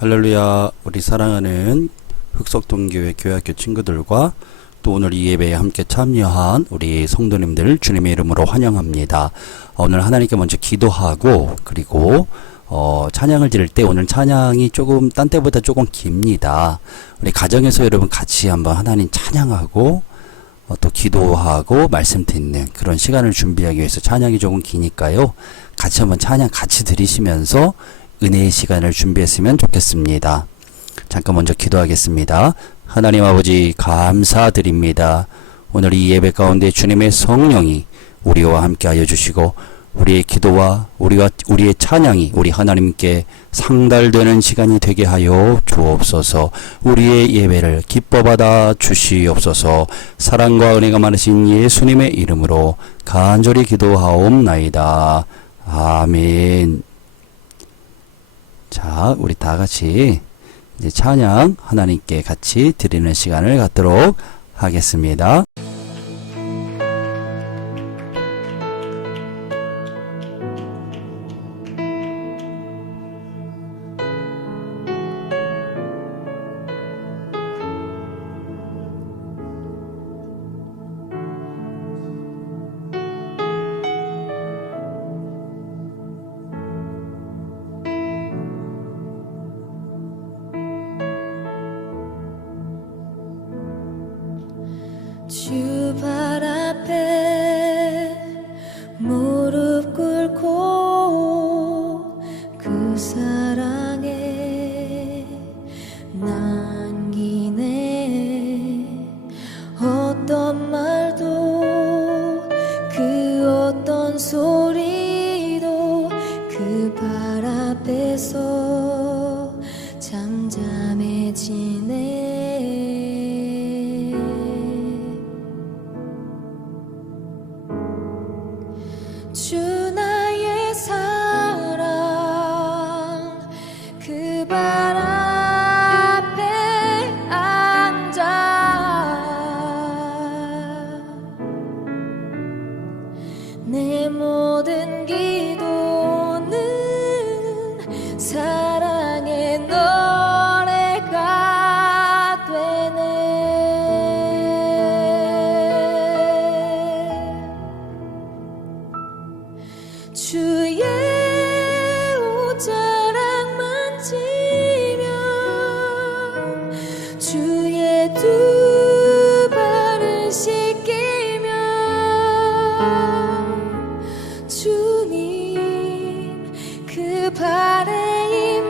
할렐루야. 우리 사랑하는 흑석동교회 교회학교 친구들과 또 오늘 이 예배에 함께 참여한 우리 성도님들 주님의 이름으로 환영합니다. 오늘 하나님께 먼저 기도하고 그리고 찬양을 드릴 때 오늘 찬양이 조금 딴 때보다 조금 깁니다. 우리 가정에서 여러분 같이 한번 하나님 찬양하고 또 기도하고 말씀 듣는 그런 시간을 준비하기 위해서 찬양이 조금 기니까요. 같이 한번 찬양 같이 드리시면서 은혜의 시간을 준비했으면 좋겠습니다. 잠깐 먼저 기도하겠습니다. 하나님 아버지 감사드립니다. 오늘 이 예배 가운데 주님의 성령이 우리와 함께 하여 주시고 우리의 기도와 우리의 찬양이 우리 하나님께 상달되는 시간이 되게 하여 주옵소서. 우리의 예배를 기뻐 받아 주시옵소서. 사랑과 은혜가 많으신 예수님의 이름으로 간절히 기도하옵나이다. 아멘. 자, 우리 다 같이 이제 찬양 하나님께 같이 드리는 시간을 갖도록 하겠습니다. 주 발 앞에 무릎 꿇고 그 사랑에 남기네. 어떤 말도 그 어떤 소리도 그 발 앞에서 잠잠해지네. 주 나의 사랑 그 발 앞에 앉아 내 모든 기도는 사랑의 노래가 되네. 주의 옷자락 만지며 주의 두 발을 씻기며 주님 그 발에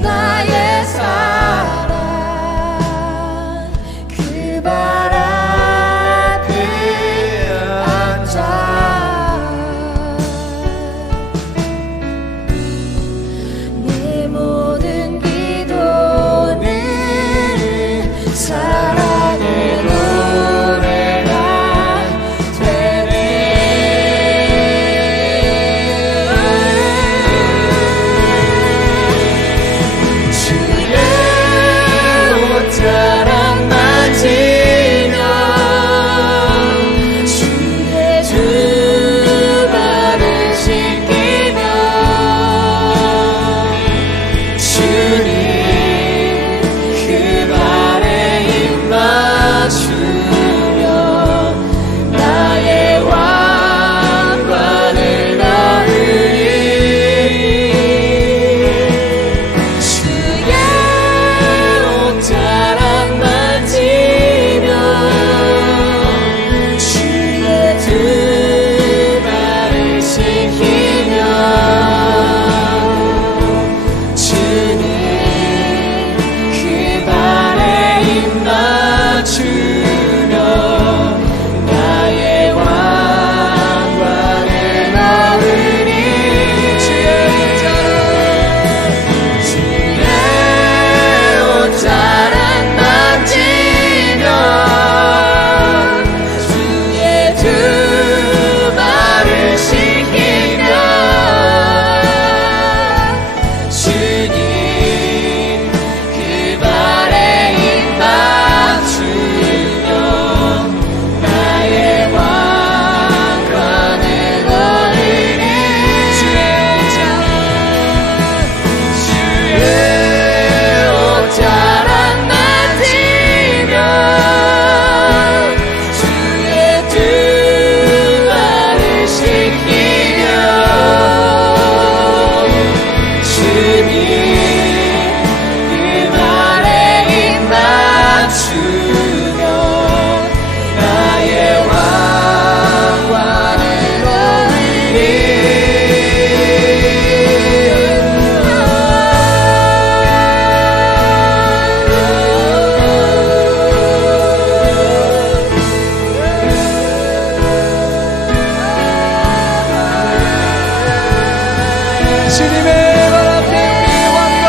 나의 사랑 그 발 앞에 앉아 내 모든 기도는 사랑의 노래가 되네. 주의 옷자락 만지며 주의 두 발을 씻기며 주님 그 발에 입 맞추며 나의 왕관을 넣으리. 주의 옷자락 만지며 주의 두 발을 씻기며 주님 그 발에 입 맞추며 나의 왕관을 넣으리. 주의 옷자락 만지며 주의 두 발을 씻기며 주님 그 발에 입 맞추며 나의 왕관을 넣으리. 주의 옷자락 만지며 주의 두 발을 씻기며 주님 그 발에 입 맞추며 나의 왕관을 넣으리. 주님의 발 앞에 우리의 왕관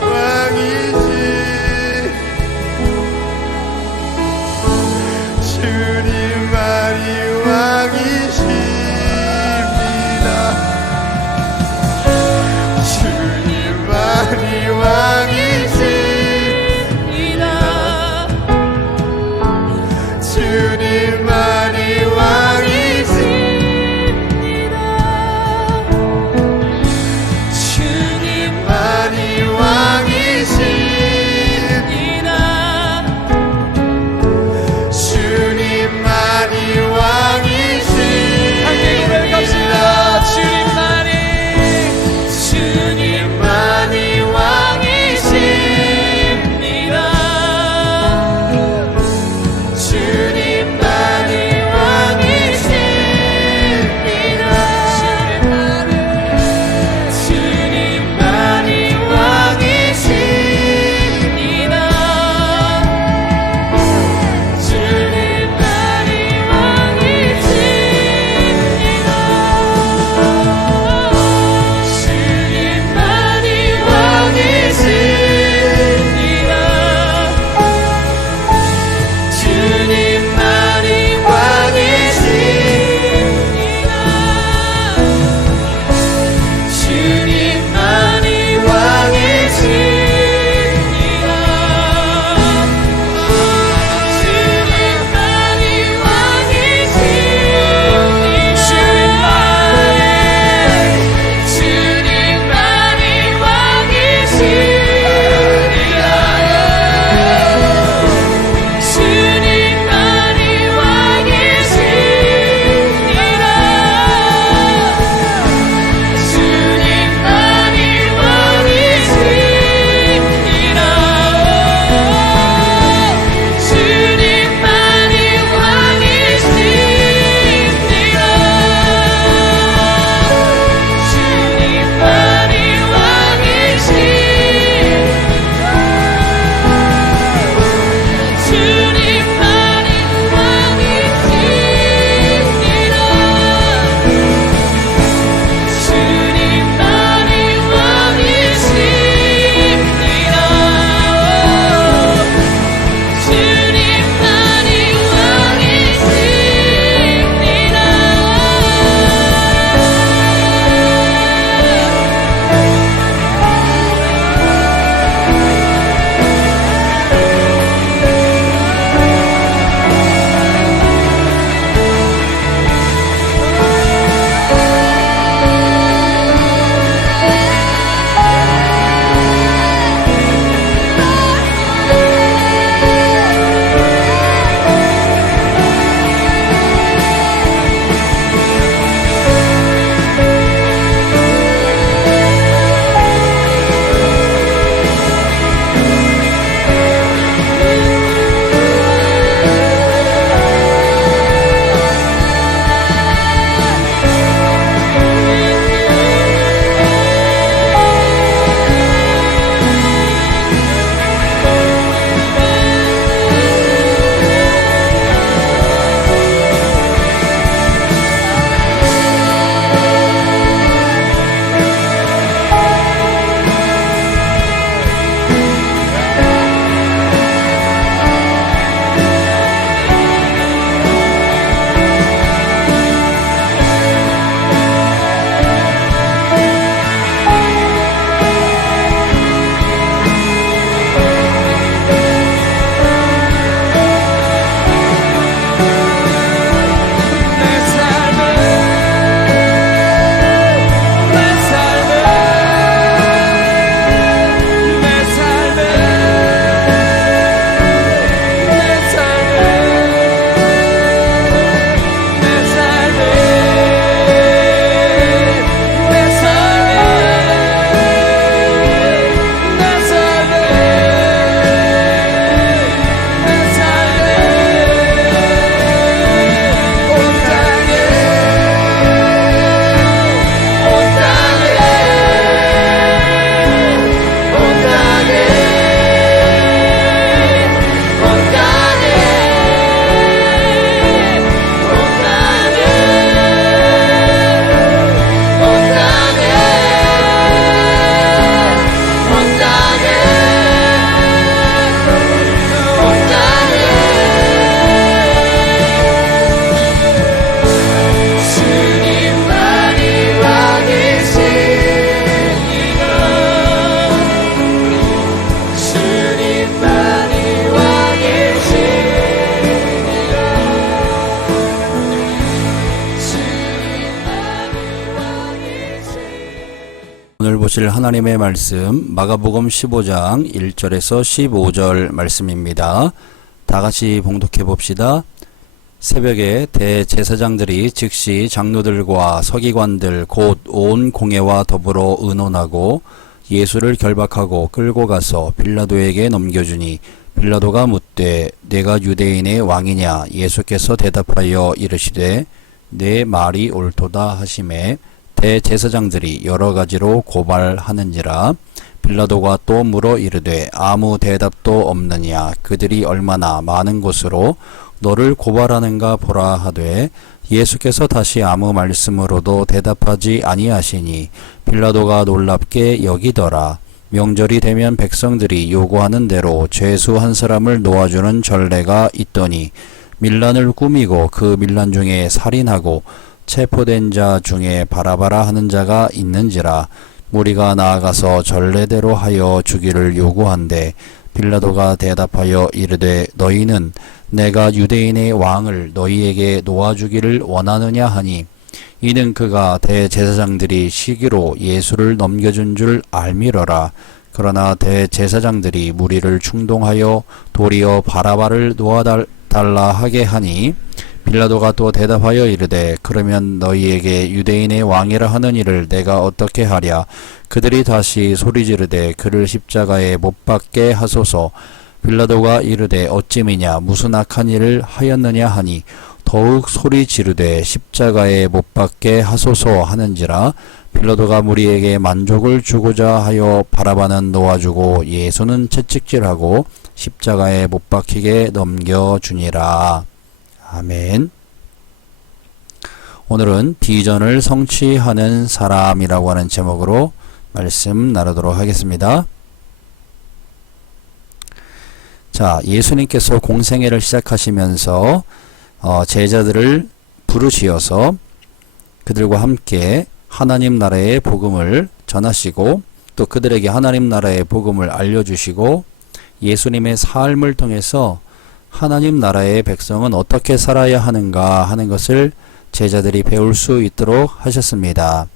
왕이시 주님만이 왕이십니다. 주님만이 왕이십니다. 주님만이 왕이십니다. 주님만이 왕이십니다. 보실 하나님의 말씀 마가복음 15장 1절에서 15절 말씀입니다. 다 같이 봉독해 봅시다. 새벽에 대제사장들이 즉시 장로들과 서기관들 곧 온 공회와 더불어 의논하고 예수를 결박하고 끌고 가서 빌라도에게 넘겨주니 빌라도가 묻되 내가 유대인의 왕이냐? 예수께서 대답하여 이르시되 내 말이 옳도다 하시매 대제사장들이 여러 가지로 고발하는지라. 빌라도가 또 물어 이르되 아무 대답도 없느냐? 그들이 얼마나 많은 곳으로 너를 고발하는가 보라 하되 예수께서 다시 아무 말씀으로도 대답하지 아니하시니 빌라도가 놀랍게 여기더라. 명절이 되면 백성들이 요구하는 대로 죄수 한 사람을 놓아주는 전례가 있더니 밀란을 꾸미고 그 밀란 중에 살인하고 체포된 자 중에 바라바라 하는 자가 있는지라. 무리가 나아가서 전례대로 하여 주기를 요구한데 빌라도가 대답하여 이르되 너희는 내가 유대인의 왕을 너희에게 놓아주기를 원하느냐 하니 이는 그가 대제사장들이 시기로 예수를 넘겨준 줄 알미러라. 그러나 대제사장들이 무리를 충동하여 도리어 바라바를 놓아달라 하게 하니 빌라도가 또 대답하여 이르되 그러면 너희에게 유대인의 왕이라 하는 이를 내가 어떻게 하랴? 그들이 다시 소리지르되 그를 십자가에 못 박게 하소서. 빌라도가 이르되 어찌미냐? 무슨 악한 일을 하였느냐 하니 더욱 소리 지르되 십자가에 못 박게 하소서 하는지라. 빌라도가 무리에게 만족을 주고자 하여 바라바는 놓아주고 예수는 채찍질하고 십자가에 못 박히게 넘겨주니라. 아멘. 오늘은 비전을 성취하는 사람이라고 하는 제목으로 말씀 나누도록 하겠습니다. 자, 예수님께서 공생애를 시작하시면서 제자들을 부르시어서 그들과 함께 하나님 나라의 복음을 전하시고 또 그들에게 하나님 나라의 복음을 알려주시고 예수님의 삶을 통해서 하나님 나라의 백성은 어떻게 살아야 하는가 하는 것을 제자들이 배울 수 있도록 하셨습니다.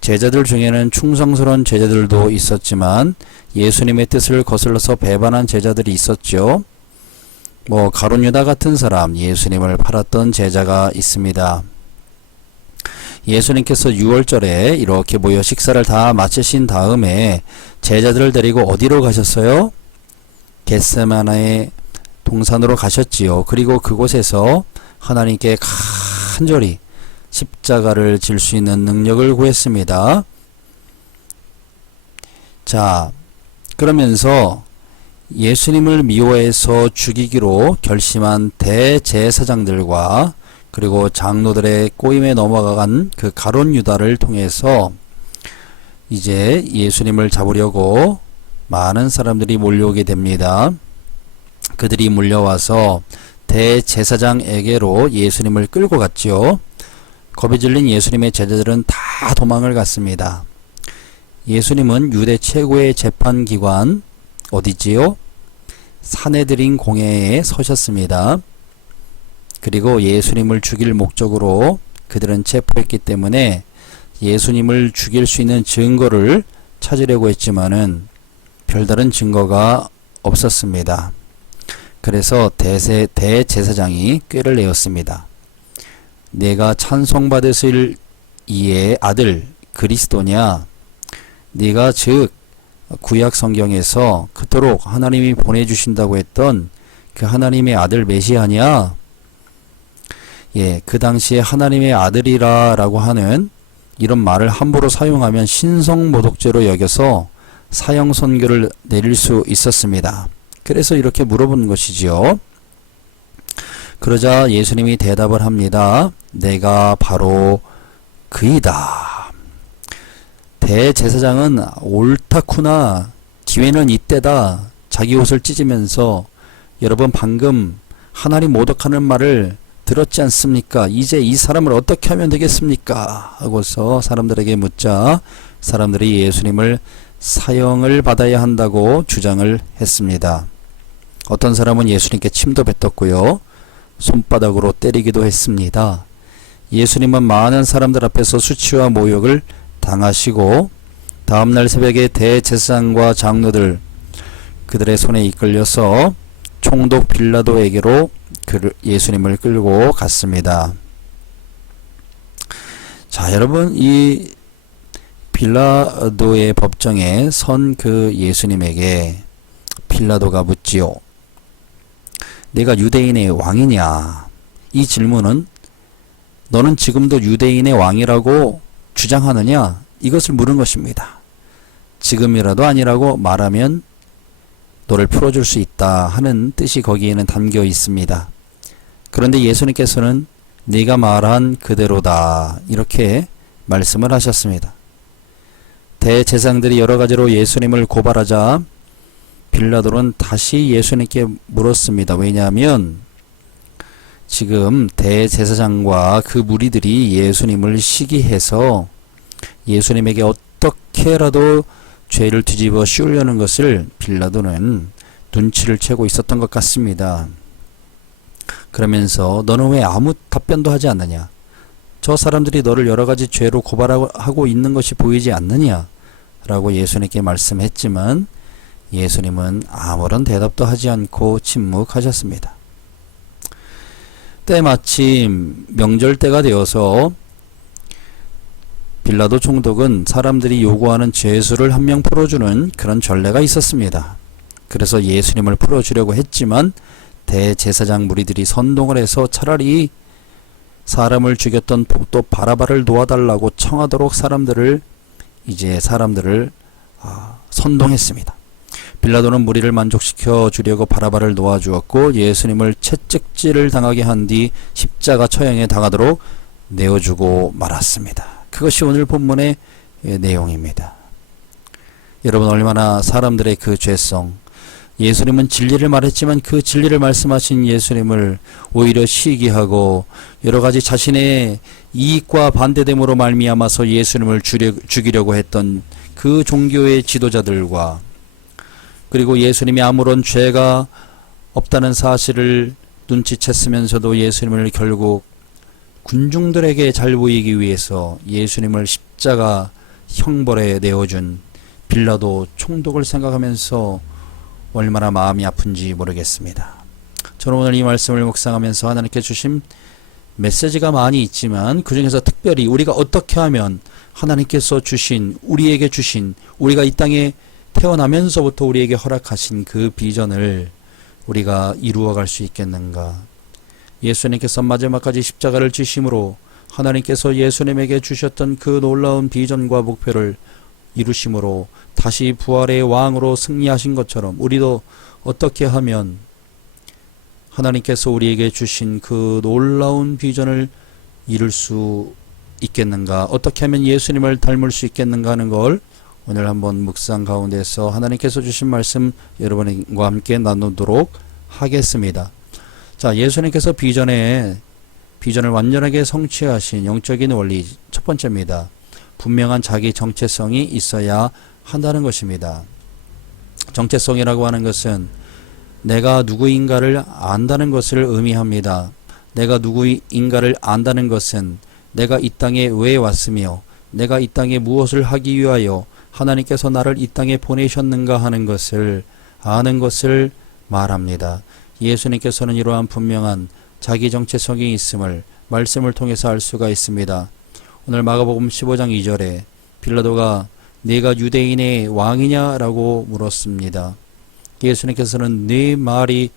제자들 중에는 충성스러운 제자들도 있었지만 예수님의 뜻을 거슬러서 배반한 제자들이 있었죠. 가룟 유다 같은 사람, 예수님을 팔았던 제자가 있습니다. 예수님께서 6월절에 이렇게 모여 식사를 다 마치신 다음에 제자들을 데리고 어디로 가셨어요? 겟세마네의 동산으로 가셨지요. 그리고 그곳에서 하나님께 간절히 십자가를 질 수 있는 능력을 구했습니다. 자, 그러면서 예수님을 미워해서 죽이기로 결심한 대제사장들과 그리고 장로들의 꼬임에 넘어간 그 가룟 유다를 통해서 이제 예수님을 잡으려고 많은 사람들이 몰려오게 됩니다. 그들이 몰려와서 대제사장에게로 예수님을 끌고 갔지요. 겁이 질린 예수님의 제자들은 다 도망을 갔습니다. 예수님은 유대 최고의 재판기관 어디지요? 산헤드린 공회에 서셨습니다. 그리고 예수님을 죽일 목적으로 그들은 체포했기 때문에 예수님을 죽일 수 있는 증거를 찾으려고 했지만은 별다른 증거가 없었습니다. 그래서 대제사장이 꾀를 내었습니다. 내가 찬송받으실 이의 아들 그리스도냐? 네가 즉 구약 성경에서 그토록 하나님이 보내주신다고 했던 그 하나님의 아들 메시아냐? 예, 그 당시에 하나님의 아들이라 라고 하는 이런 말을 함부로 사용하면 신성모독죄로 여겨서 사형 선고를 내릴 수 있었습니다. 그래서 이렇게 물어보는 것이지요. 그러자 예수님이 대답을 합니다. 내가 바로 그이다. 대제사장은 옳다쿠나, 기회는 이때다, 자기 옷을 찢으면서 여러분 방금 하나님 모독하는 말을 들었지 않습니까? 이제 이 사람을 어떻게 하면 되겠습니까? 하고서 사람들에게 묻자 사람들이 예수님을 사형을 받아야 한다고 주장을 했습니다. 어떤 사람은 예수님께 침도 뱉었고요. 손바닥으로 때리기도 했습니다. 예수님은 많은 사람들 앞에서 수치와 모욕을 당하시고 다음날 새벽에 대제사장과 장로들 그들의 손에 이끌려서 총독 빌라도에게로 예수님을 끌고 갔습니다. 자, 여러분, 이 빌라도의 법정에 선 그 예수님에게 빌라도가 묻지요. 내가 유대인의 왕이냐? 이 질문은 너는 지금도 유대인의 왕이라고 주장하느냐? 이것을 물은 것입니다. 지금이라도 아니라고 말하면 너를 풀어줄 수 있다 하는 뜻이 거기에는 담겨 있습니다. 그런데 예수님께서는 네가 말한 그대로다 이렇게 말씀을 하셨습니다. 대제사장들이 여러 가지로 예수님을 고발하자 빌라도는 다시 예수님께 물었습니다. 왜냐하면 지금 대제사장과 그 무리들이 예수님을 시기해서 예수님에게 어떻게라도 죄를 뒤집어 씌우려는 것을 빌라도는 눈치를 채고 있었던 것 같습니다. 그러면서 너는 왜 아무 답변도 하지 않느냐? 저 사람들이 너를 여러 가지 죄로 고발하고 있는 것이 보이지 않느냐? 라고 예수님께 말씀했지만 예수님은 아무런 대답도 하지 않고 침묵하셨습니다. 때마침 명절 때가 되어서 빌라도 총독은 사람들이 요구하는 죄수를 한 명 풀어주는 그런 전례가 있었습니다. 그래서 예수님을 풀어주려고 했지만 대제사장 무리들이 선동을 해서 차라리 사람을 죽였던 복도 바라바를 놓아달라고 청하도록 사람들을 선동했습니다. 빌라도는 무리를 만족시켜 주려고 바라바를 놓아주었고 예수님을 채찍질을 당하게 한 뒤 십자가 처형에 당하도록 내어주고 말았습니다. 그것이 오늘 본문의 내용입니다. 여러분, 얼마나 사람들의 그 죄성, 예수님은 진리를 말했지만 그 진리를 말씀하신 예수님을 오히려 시기하고 여러 가지 자신의 이익과 반대됨으로 말미암아서 예수님을 죽이려고 했던 그 종교의 지도자들과 그리고 예수님이 아무런 죄가 없다는 사실을 눈치챘으면서도 예수님을 결국 군중들에게 잘 보이기 위해서 예수님을 십자가 형벌에 내어준 빌라도 총독을 생각하면서 얼마나 마음이 아픈지 모르겠습니다. 저는 오늘 이 말씀을 묵상하면서 하나님께 주신 메시지가 많이 있지만 그 중에서 특별히 우리가 어떻게 하면 하나님께서 주신 우리가 이 땅에 태어나면서부터 우리에게 허락하신 그 비전을 우리가 이루어갈 수 있겠는가. 예수님께서 마지막까지 십자가를 지심으로 하나님께서 예수님에게 주셨던 그 놀라운 비전과 목표를 이루심으로 다시 부활의 왕으로 승리하신 것처럼 우리도 어떻게 하면 하나님께서 우리에게 주신 그 놀라운 비전을 이룰 수 있겠는가, 어떻게 하면 예수님을 닮을 수 있겠는가 하는 걸 오늘 한번 묵상 가운데서 하나님께서 주신 말씀 여러분과 함께 나누도록 하겠습니다. 자, 예수님께서 비전을 완전하게 성취하신 영적인 원리 첫 번째입니다. 분명한 자기 정체성이 있어야 한다는 것입니다. 정체성이라고 하는 것은 내가 누구인가를 안다는 것을 의미합니다. 내가 누구인가를 안다는 것은 내가 이 땅에 왜 왔으며 내가 이 땅에 무엇을 하기 위하여 하나님께서 나를 이 땅에 보내셨는가 하는 것을 아는 것을 말합니다. 예수님께서는 이러한 분명한 자기 정체성이 있음을 말씀을 통해서 알 수가 있습니다. 오늘 마가복음 15장 2절에 빌라도가 네가 유대인의 왕이냐라고 물었습니다. 예수님께서는 네 말이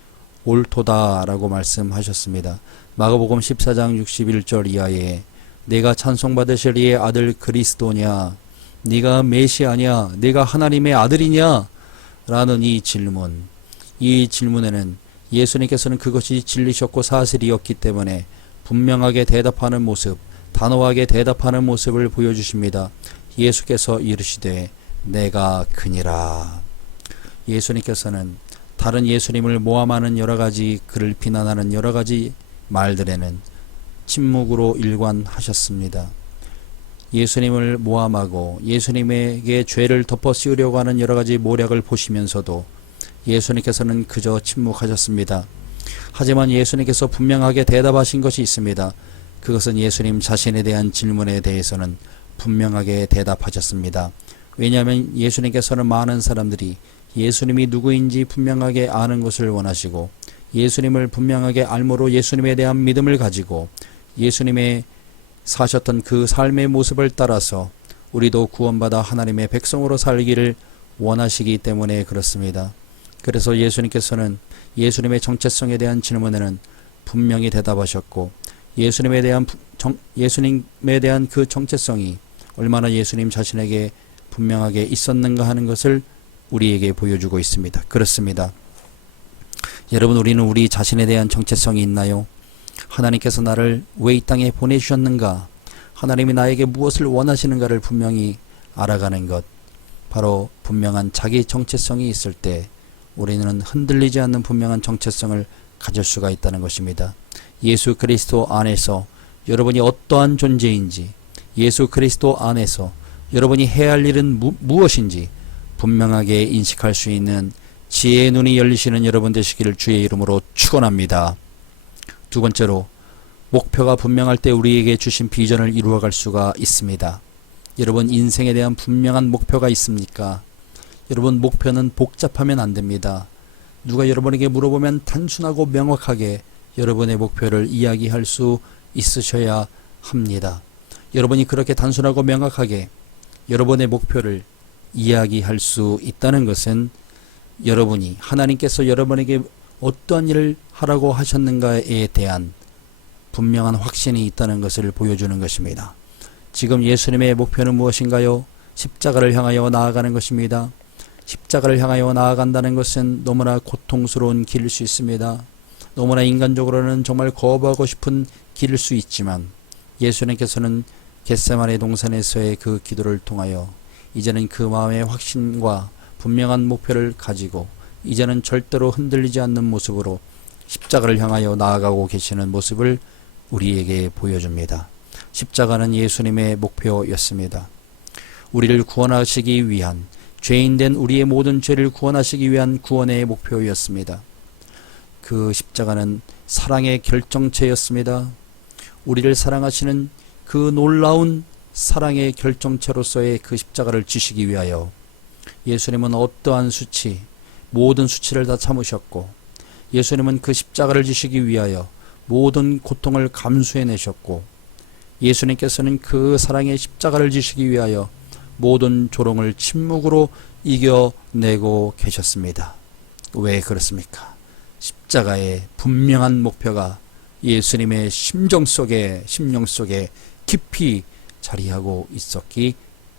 옳도다 라고 말씀하셨습니다. 마가복음 14장 61절 이하에 네가 찬송받으실 이의 아들 그리스도냐, 네가 메시아냐, 네가 하나님의 아들이냐 라는 이 질문에는 예수님께서는 그것이 진리셨고 사실이었기 때문에 분명하게 대답하는 모습, 단호하게 대답하는 모습을 보여주십니다. 예수께서 이르시되 내가 그니라. 예수님께서는 다른 예수님을 모함하는 여러가지 그를 비난하는 여러가지 말들에는 침묵으로 일관하셨습니다. 예수님을 모함하고 예수님에게 죄를 덮어 씌우려고 하는 여러가지 모략을 보시면서도 예수님께서는 그저 침묵하셨습니다. 하지만 예수님께서 분명하게 대답하신 것이 있습니다. 그것은 예수님 자신에 대한 질문에 대해서는 분명하게 대답하셨습니다. 왜냐하면 예수님께서는 많은 사람들이 예수님이 누구인지 분명하게 아는 것을 원하시고 예수님을 분명하게 알므로 예수님에 대한 믿음을 가지고 예수님의 사셨던 그 삶의 모습을 따라서 우리도 구원받아 하나님의 백성으로 살기를 원하시기 때문에 그렇습니다. 그래서 예수님께서는 예수님의 정체성에 대한 질문에는 분명히 대답하셨고 예수님에 대한 그 정체성이 얼마나 예수님 자신에게 분명하게 있었는가 하는 것을 우리에게 보여주고 있습니다. 그렇습니다. 여러분, 우리는 우리 자신에 대한 정체성이 있나요? 하나님께서 나를 왜 이 땅에 보내주셨는가? 하나님이 나에게 무엇을 원하시는가를 분명히 알아가는 것, 바로 분명한 자기 정체성이 있을 때 우리는 흔들리지 않는 분명한 정체성을 가질 수가 있다는 것입니다. 예수 그리스도 안에서 여러분이 어떠한 존재인지, 예수 그리스도 안에서 여러분이 해야 할 일은 무엇인지 분명하게 인식할 수 있는 지혜의 눈이 열리시는 여러분 되시기를 주의 이름으로 축원합니다. 두 번째로, 목표가 분명할 때 우리에게 주신 비전을 이루어갈 수가 있습니다. 여러분, 인생에 대한 분명한 목표가 있습니까? 여러분, 목표는 복잡하면 안 됩니다. 누가 여러분에게 물어보면 단순하고 명확하게 여러분의 목표를 이야기할 수 있으셔야 합니다. 여러분이 그렇게 단순하고 명확하게 여러분의 목표를 이야기할 수 있다는 것은 여러분이 하나님께서 여러분에게 어떠한 일을 하라고 하셨는가에 대한 분명한 확신이 있다는 것을 보여주는 것입니다. 지금 예수님의 목표는 무엇인가요? 십자가를 향하여 나아가는 것입니다. 십자가를 향하여 나아간다는 것은 너무나 고통스러운 길일 수 있습니다. 너무나 인간적으로는 정말 거부하고 싶은 길일 수 있지만 예수님께서는 겟세마네 동산에서의 그 기도를 통하여 이제는 그 마음의 확신과 분명한 목표를 가지고 이제는 절대로 흔들리지 않는 모습으로 십자가를 향하여 나아가고 계시는 모습을 우리에게 보여줍니다. 십자가는 예수님의 목표였습니다. 우리를 구원하시기 위한, 죄인된 우리의 모든 죄를 구원하시기 위한 구원의 목표였습니다. 그 십자가는 사랑의 결정체였습니다. 우리를 사랑하시는 그 놀라운 사랑의 결정체로서의 그 십자가를 지시기 위하여 예수님은 어떠한 수치, 모든 수치를 다 참으셨고 예수님은 그 십자가를 지시기 위하여 모든 고통을 감수해내셨고 예수님께서는 그 사랑의 십자가를 지시기 위하여 모든 조롱을 침묵으로 이겨내고 계셨습니다. 왜 그렇습니까? 십자가의 분명한 목표가 예수님의 심령 속에 깊이 자리하고 있었기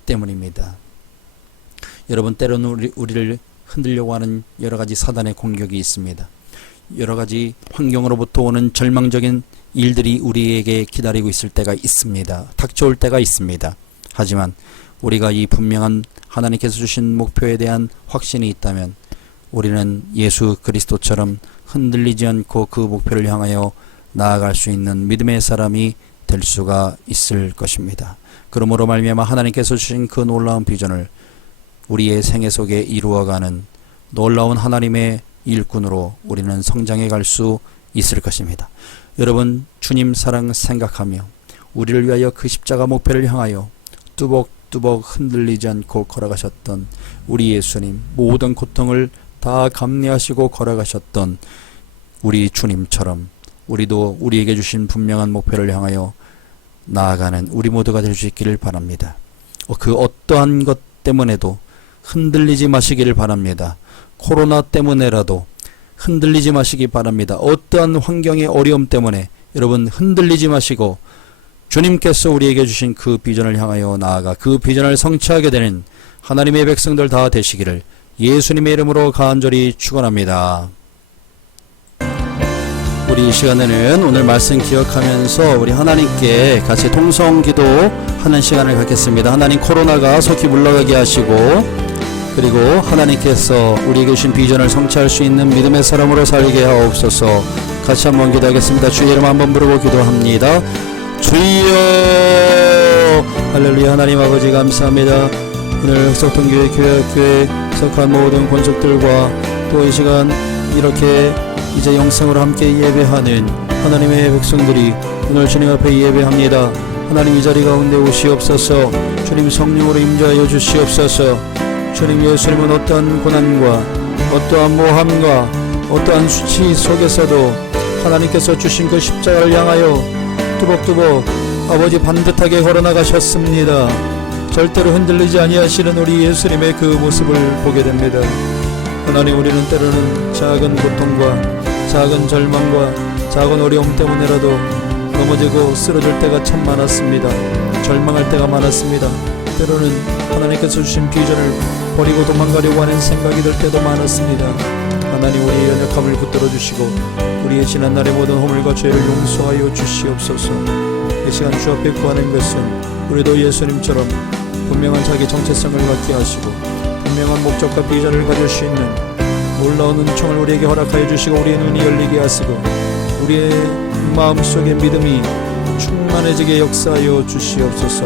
때문입니다. 여러분, 때로는 우리를 흔들려고 하는 여러 가지 사단의 공격이 있습니다. 여러 가지 환경으로부터 오는 절망적인 일들이 우리에게 기다리고 있을 때가 있습니다. 닥쳐올 때가 있습니다. 하지만 우리가 이 분명한 하나님께서 주신 목표에 대한 확신이 있다면 우리는 예수 그리스도처럼 흔들리지 않고 그 목표를 향하여 나아갈 수 있는 믿음의 사람이 될 수가 있을 것입니다. 그러므로 말미암아 하나님께서 주신 그 놀라운 비전을 우리의 생애 속에 이루어가는 놀라운 하나님의 일꾼으로 우리는 성장해 갈 수 있을 것입니다. 여러분, 주님 사랑 생각하며 우리를 위하여 그 십자가 목표를 향하여 뚜벅뚜벅 흔들리지 않고 걸어가셨던 우리 예수님, 모든 고통을 다 감내하시고 걸어가셨던 우리 주님처럼 우리도 우리에게 주신 분명한 목표를 향하여 나아가는 우리 모두가 될 수 있기를 바랍니다. 그 어떠한 것 때문에도 흔들리지 마시기를 바랍니다. 코로나 때문에라도 흔들리지 마시기 바랍니다. 어떠한 환경의 어려움 때문에 여러분 흔들리지 마시고 주님께서 우리에게 주신 그 비전을 향하여 나아가 그 비전을 성취하게 되는 하나님의 백성들 다 되시기를 예수님의 이름으로 간절히 축원합니다. 우리 이 시간에는 오늘 말씀 기억하면서 우리 하나님께 같이 통성기도 하는 시간을 갖겠습니다. 하나님, 코로나가 속히 물러가게 하시고 그리고 하나님께서 우리에게 주신 비전을 성취할 수 있는 믿음의 사람으로 살게 하옵소서. 같이 한번 기도하겠습니다. 주의 이름 한번 부르고 기도합니다. 주여, 할렐루야. 하나님 아버지 감사합니다. 오늘 흑석동교회 교회에 속한 모든 권속들과 또 이 시간 이렇게 이제 영상으로 함께 예배하는 하나님의 백성들이 오늘 주님 앞에 예배합니다. 하나님 이 자리 가운데 오시옵소서. 주님 성령으로 임재하여 주시옵소서. 주님 예수님은 어떠한 고난과 어떠한 모함과 어떠한 수치 속에서도 하나님께서 주신 그 십자가를 향하여 뚜벅뚜벅 아버지 반듯하게 걸어나가셨습니다. 절대로 흔들리지 아니하시는 우리 예수님의 그 모습을 보게 됩니다. 하나님, 우리는 때로는 작은 고통과 작은 절망과 작은 어려움 때문에라도 넘어지고 쓰러질 때가 참 많았습니다. 절망할 때가 많았습니다. 때로는 하나님께서 주신 비전을 버리고 도망가려고 하는 생각이 들 때도 많았습니다. 하나님, 우리의 연약함을 붙들어 주시고 우리의 지난날의 모든 허물과 죄를 용서하여 주시옵소서. 이 시간 주 앞에 구하는 것은 우리도 예수님처럼 분명한 자기 정체성을 갖게 하시고 분명한 목적과 비전을 가질 수 있는 놀라운 은총을 우리에게 허락하여 주시고 우리의 눈이 열리게 하시고 우리의 마음속에 믿음이 충만해지게 역사하여 주시옵소서.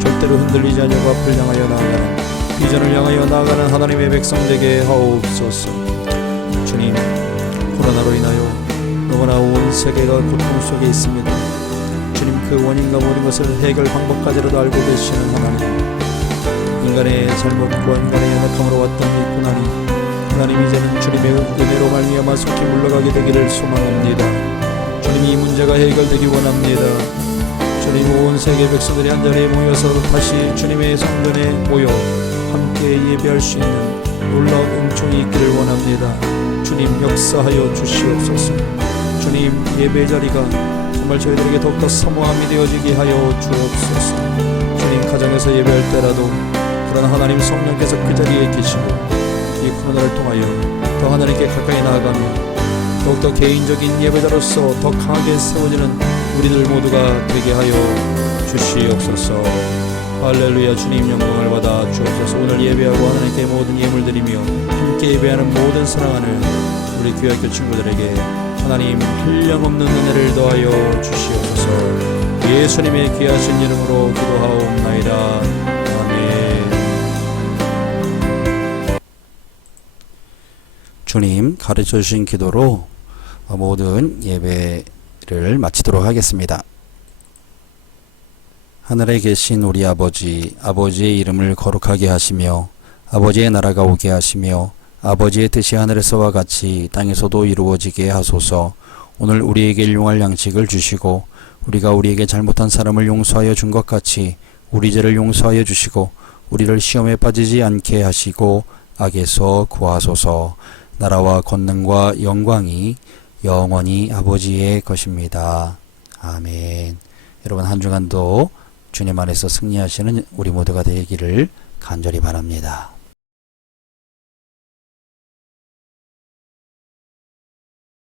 절대로 흔들리지 않으고 앞을 향하여 나아가는 비전을 향하여 나아가는 하나님의 백성 되게 하옵소서. 주님, 코로나로 인하여 너무나 온 세계가 고통 속에 있습니다. 주님, 그 원인과 모든 것을 해결 방법까지라도 알고 계시는 하나님, 인간의 잘못과 인간의 연약함으로 왔던 이 고난이 하나님 이제는 주님의 은혜로 말미암아 속히 물러가게 되기를 소망합니다. 주님, 이 문제가 해결되기 원합니다. 주님, 온 세계 백성들이 한자리에 모여서 다시 주님의 성전에 모여 함께 예배할 수 있는 놀라운 은총이 있기를 원합니다. 주님, 역사하여 주시옵소서. 주님, 예배 자리가 정말 저희들에게 더욱더 사모함이 되어지게 하여 주옵소서. 주님, 가정에서 예배할 때라도 그런 하나님 성령께서 그 자리에 계시고 이 코로나를 통하여 더 하나님께 가까이 나아가며 더욱더 개인적인 예배자로서 더 강하게 세워지는 우리들 모두가 되게 하여 주시옵소서. 할렐루야. 주님, 영광을 받아 주옵소서. 오늘 예배하고 하나님께 모든 예물 드리며 함께 예배하는 모든 사랑하는 우리 교회학교 친구들에게 하나님 한량없는 은혜를 더하여 주시옵소서. 예수님의 귀하신 이름으로 기도하옵나이다. 아멘. 주님 가르쳐 주신 기도로 모든 예배를 마치도록 하겠습니다. 하늘에 계신 우리 아버지, 아버지의 이름을 거룩하게 하시며 아버지의 나라가 오게 하시며 아버지의 뜻이 하늘에서와 같이 땅에서도 이루어지게 하소서. 오늘 우리에게 일용할 양식을 주시고 우리가 우리에게 잘못한 사람을 용서하여 준 것 같이 우리 죄를 용서하여 주시고 우리를 시험에 빠지지 않게 하시고 악에서 구하소서. 나라와 권능과 영광이 영원히 아버지의 것입니다. 아멘. 여러분, 한 주간도 주님 안에서 승리하시는 우리 모두가 되기를 간절히 바랍니다.